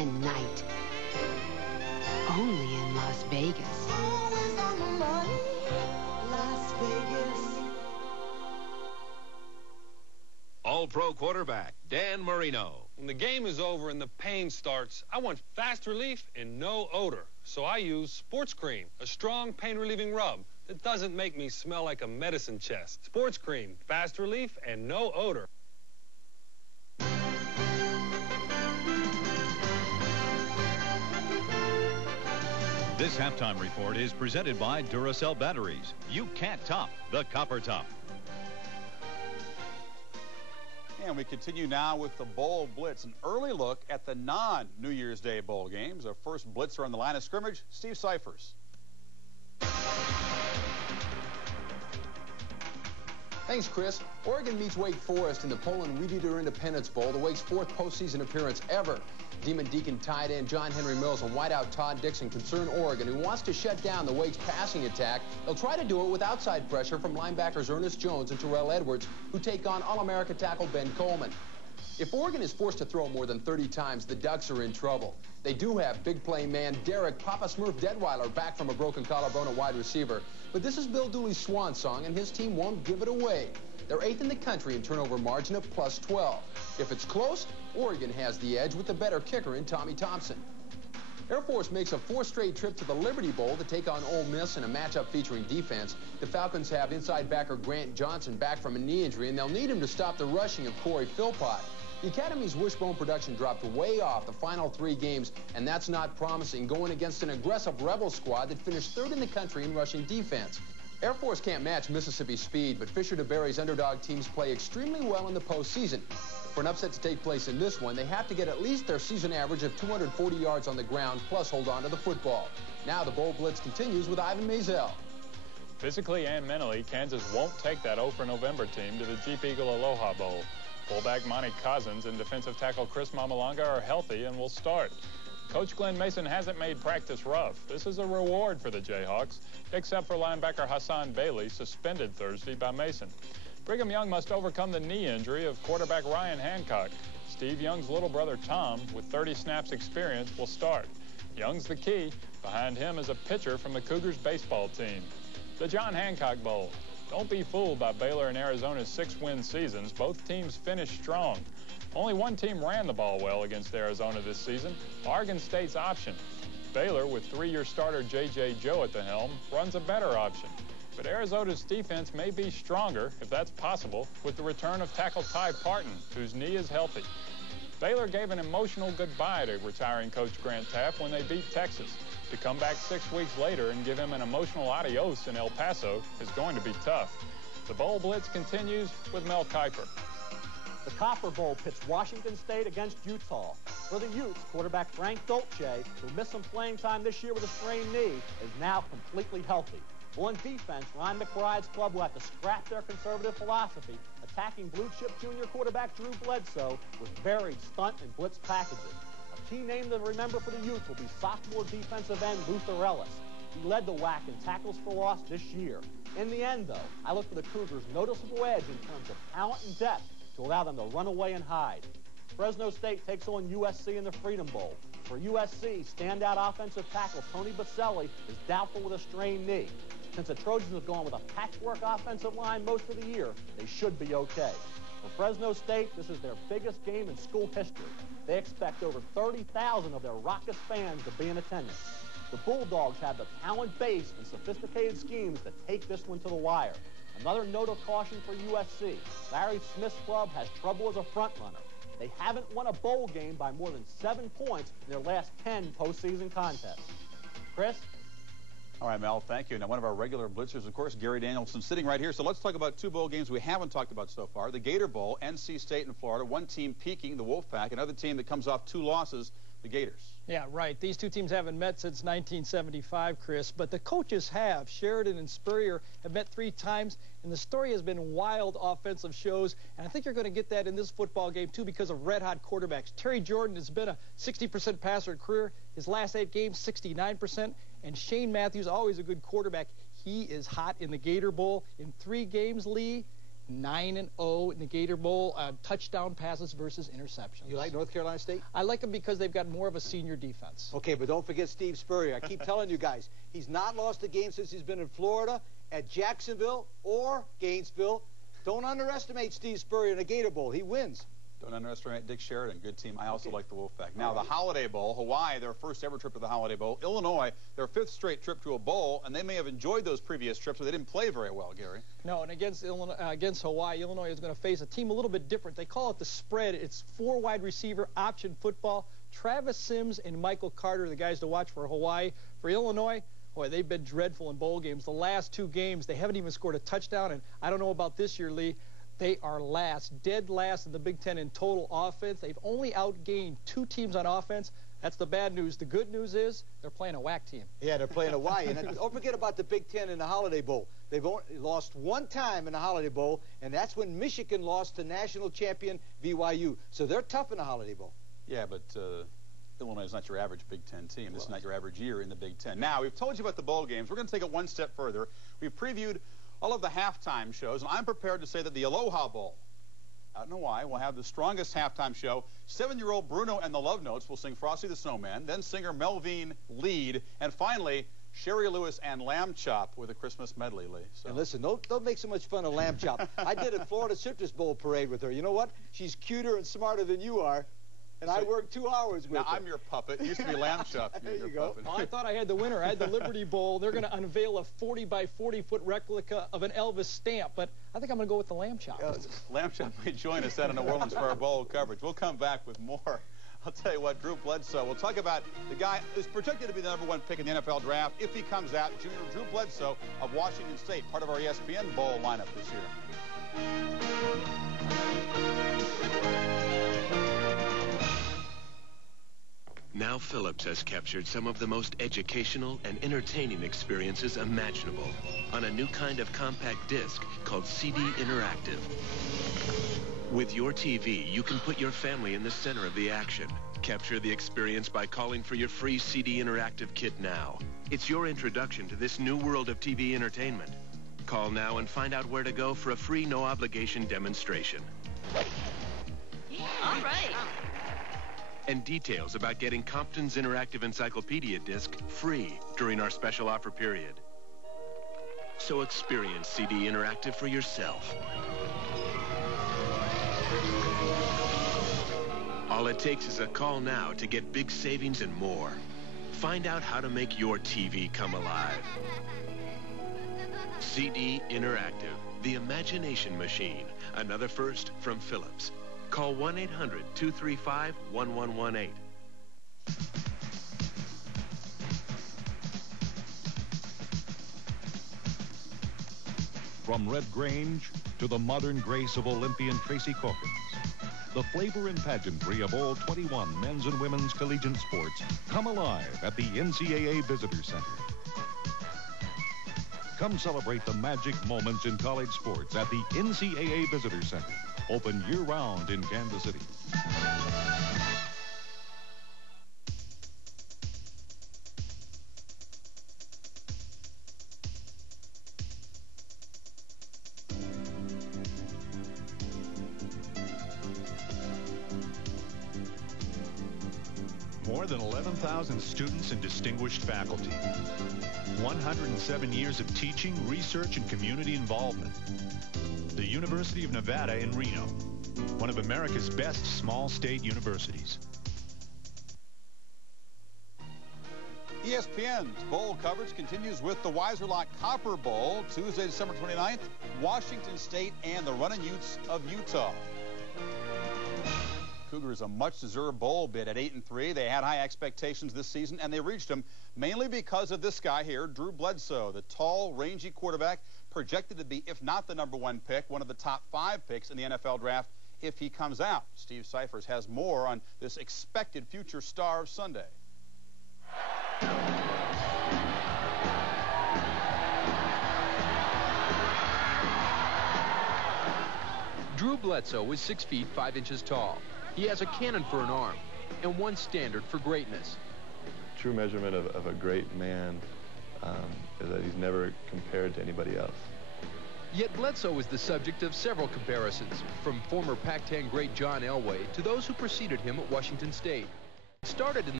Night. Only in Las Vegas. Always on the money, Las Vegas. All-Pro quarterback Dan Marino. When the game is over and the pain starts, I want fast relief and no odor. So I use Sports Cream, a strong pain-relieving rub that doesn't make me smell like a medicine chest. Sports Cream, fast relief and no odor. This halftime report is presented by Duracell batteries. You can't top the Copper Top. And we continue now with the Bowl Blitz, an early look at the non-New Year's Day Bowl games. Our first blitzer on the line of scrimmage, Steve Cyphers. Thanks, Chris. Oregon meets Wake Forest in the Poland Weed Eater Independence Bowl, the Wake's 4th postseason appearance ever. Demon Deacon tight end John Henry Mills and wideout Todd Dixon concern Oregon, who wants to shut down the Wake's passing attack. They'll try to do it with outside pressure from linebackers Ernest Jones and Terrell Edwards, who take on All-America tackle Ben Coleman. If Oregon is forced to throw more than 30 times, the Ducks are in trouble. They do have big play man Derek Papa Smurf Detweiler back from a broken collarbone at wide receiver. But this is Bill Dooley's swan song, and his team won't give it away. They're 8th in the country in turnover margin of +12. If it's close, Oregon has the edge with the better kicker in Tommy Thompson. Air Force makes a 4th straight trip to the Liberty Bowl to take on Ole Miss in a matchup featuring defense. The Falcons have inside backer Grant Johnson back from a knee injury, and they'll need him to stop the rushing of Corey Philpott. The Academy's wishbone production dropped way off the final 3 games, and that's not promising, going against an aggressive Rebel squad that finished 3rd in the country in rushing defense. Air Force can't match Mississippi's speed, but Fisher DeBerry's underdog teams play extremely well in the postseason. For an upset to take place in this one, they have to get at least their season average of 240 yards on the ground, plus hold on to the football. Now the Bowl Blitz continues with Ivan Maisel. Physically and mentally, Kansas won't take that 0 for November team to the Jeep Eagle Aloha Bowl. Fullback Monty Cousins and defensive tackle Chris Mamalanga are healthy and will start. Coach Glenn Mason hasn't made practice rough. This is a reward for the Jayhawks, except for linebacker Hassan Bailey, suspended Thursday by Mason. Brigham Young must overcome the knee injury of quarterback Ryan Hancock. Steve Young's little brother Tom, with 30 snaps experience, will start. Young's the key. Behind him is a pitcher from the Cougars baseball team. The John Hancock Bowl. Don't be fooled by Baylor and Arizona's 6-win seasons. Both teams finished strong. Only one team ran the ball well against Arizona this season, Oregon State's option. Baylor, with 3-year starter J.J. Joe at the helm, runs a better option. But Arizona's defense may be stronger, if that's possible, with the return of tackle Ty Parton, whose knee is healthy. Baylor gave an emotional goodbye to retiring coach Grant Teaff when they beat Texas. To come back 6 weeks later and give him an emotional adios in El Paso is going to be tough. The Bowl Blitz continues with Mel Kiper. The Copper Bowl pits Washington State against Utah. For the Utes, quarterback Frank Dolce, who missed some playing time this year with a sprained knee, is now completely healthy. On defense, Ryan McBride's club will have to scrap their conservative philosophy, attacking blue-chip junior quarterback Drew Bledsoe with varied stunt and blitz packages. A key name to remember for the Utes will be sophomore defensive end Luther Ellis. He led the WAC in tackles for loss this year. In the end, though, I look for the Cougars' noticeable edge in terms of talent and depth to allow them to run away and hide. Fresno State takes on USC in the Freedom Bowl. For USC, standout offensive tackle Tony Baselli is doubtful with a strained knee. Since the Trojans have gone with a patchwork offensive line most of the year, they should be okay. For Fresno State, this is their biggest game in school history. They expect over 30,000 of their raucous fans to be in attendance. The Bulldogs have the talent base and sophisticated schemes to take this one to the wire. Another note of caution for USC. Larry Smith's club has trouble as a front runner. They haven't won a bowl game by more than 7 points in their last 10 postseason contests. Chris? All right, Mel, thank you. Now, one of our regular blitzers, of course, Gary Danielson, sitting right here. So let's talk about 2 bowl games we haven't talked about so far. The Gator Bowl, NC State and Florida. One team peaking, the Wolfpack. Another team that comes off 2 losses, the Gators. Yeah, right. These 2 teams haven't met since 1975, Chris, but the coaches have. Sheridan and Spurrier have met 3 times, and the story has been wild offensive shows, and I think you're going to get that in this football game, too, because of red-hot quarterbacks. Terry Jordan has been a 60% passer in career. His last 8 games, 69%, and Shane Matthews, always a good quarterback. He is hot in the Gator Bowl. In 3 games, Lee, 9-0 in the Gator Bowl, touchdown passes versus interceptions. You like North Carolina State? I like them because they've got more of a senior defense. Okay, but don't forget Steve Spurrier. I keep telling you guys, he's not lost a game since he's been in Florida, at Jacksonville, or Gainesville. Don't underestimate Steve Spurrier in the Gator Bowl. He wins. Don't underestimate Dick Sheridan. Good team. I also like the Wolfpack. Now, the Holiday Bowl, Hawaii, their first ever trip to the Holiday Bowl. Illinois, their 5th straight trip to a bowl, and they may have enjoyed those previous trips, but they didn't play very well, Gary. No, and against Hawaii, Illinois is going to face a team a little bit different. They call it the spread. It's 4 wide receiver option football. Travis Sims and Michael Carter, the guys to watch for Hawaii. For Illinois, boy, they've been dreadful in bowl games. The last 2 games, they haven't even scored a touchdown, and I don't know about this year, Lee. They are dead last in the Big Ten in total offense. They've only outgained 2 teams on offense. That's the bad news. The good news is they're playing a WAC team. Yeah, they're playing Hawaii. And don't forget about the Big Ten in the Holiday Bowl. They've only lost 1 time in the Holiday Bowl, and that's when Michigan lost to national champion BYU. So they're tough in the Holiday Bowl. Yeah, but Illinois is not your average Big Ten team. This is not your average year in the Big Ten. Now, we've told you about the bowl games. We're going to take it one step further. We've previewed all of the halftime shows, and I'm prepared to say that the Aloha Bowl out in Hawaii will have the strongest halftime show. 7-year-old Bruno and the Love Notes will sing Frosty the Snowman, then singer Melvin lead, and finally, Sherry Lewis and Lamb Chop with a Christmas medley, Lee. So. And listen, don't make so much fun of Lamb Chop. I did a Florida Citrus Bowl parade with her. You know what? She's cuter and smarter than you are. And I worked 2 hours with her. Now, I'm your puppet. It used to be Lamb Chop. There you go. Well, I thought I had the winner. I had the Liberty Bowl. They're going to unveil a 40 by 40 foot replica of an Elvis stamp, but I think I'm going to go with the Lamb Chop. Lamb Chop may join us out in New Orleans for our bowl coverage. We'll come back with more. I'll tell you what, Drew Bledsoe. We'll talk about the guy who's projected to be the #1 pick in the NFL draft if he comes out. Junior Drew Bledsoe of Washington State, part of our ESPN Bowl lineup this year. Now Philips has captured some of the most educational and entertaining experiences imaginable on a new kind of compact disc called CD Interactive. With your TV, you can put your family in the center of the action. Capture the experience by calling for your free CD Interactive kit now. It's your introduction to this new world of TV entertainment. Call now and find out where to go for a free no-obligation demonstration. Yeah, all right. And details about getting Compton's Interactive Encyclopedia disc free during our special offer period. So experience CD Interactive for yourself. All it takes is a call now to get big savings and more. Find out how to make your TV come alive. CD Interactive, the imagination machine. Another first from Philips. Call 1-800-235-1118. From Red Grange to the modern grace of Olympian Tracy Corkins, the flavor and pageantry of all 21 men's and women's collegiate sports come alive at the NCAA Visitor Center. Come celebrate the magic moments in college sports at the NCAA Visitor Center. Open year-round in Kansas City. More than 11,000 students and distinguished faculty. 107 years of teaching, research, and community involvement. The University of Nevada in Reno, one of America's best small state universities. ESPN's bowl coverage continues with the Weiserloch Copper Bowl, Tuesday, December 29th, Washington State and the Runnin' Utes of Utah. Cougars a much-deserved bowl bid at 8-3. They had high expectations this season, and they reached them mainly because of this guy here, Drew Bledsoe, the tall, rangy quarterback, projected to be, if not the #1 pick, one of the top 5 picks in the NFL draft if he comes out. Steve Cyphers has more on this expected future star of Sunday. Drew Bledsoe is 6 feet 5 inches tall. He has a cannon for an arm and one standard for greatness. True measurement of a great man is that he's never compared to anybody else. Yet Bledsoe was the subject of several comparisons, from former Pac-10 great John Elway to those who preceded him at Washington State. It started in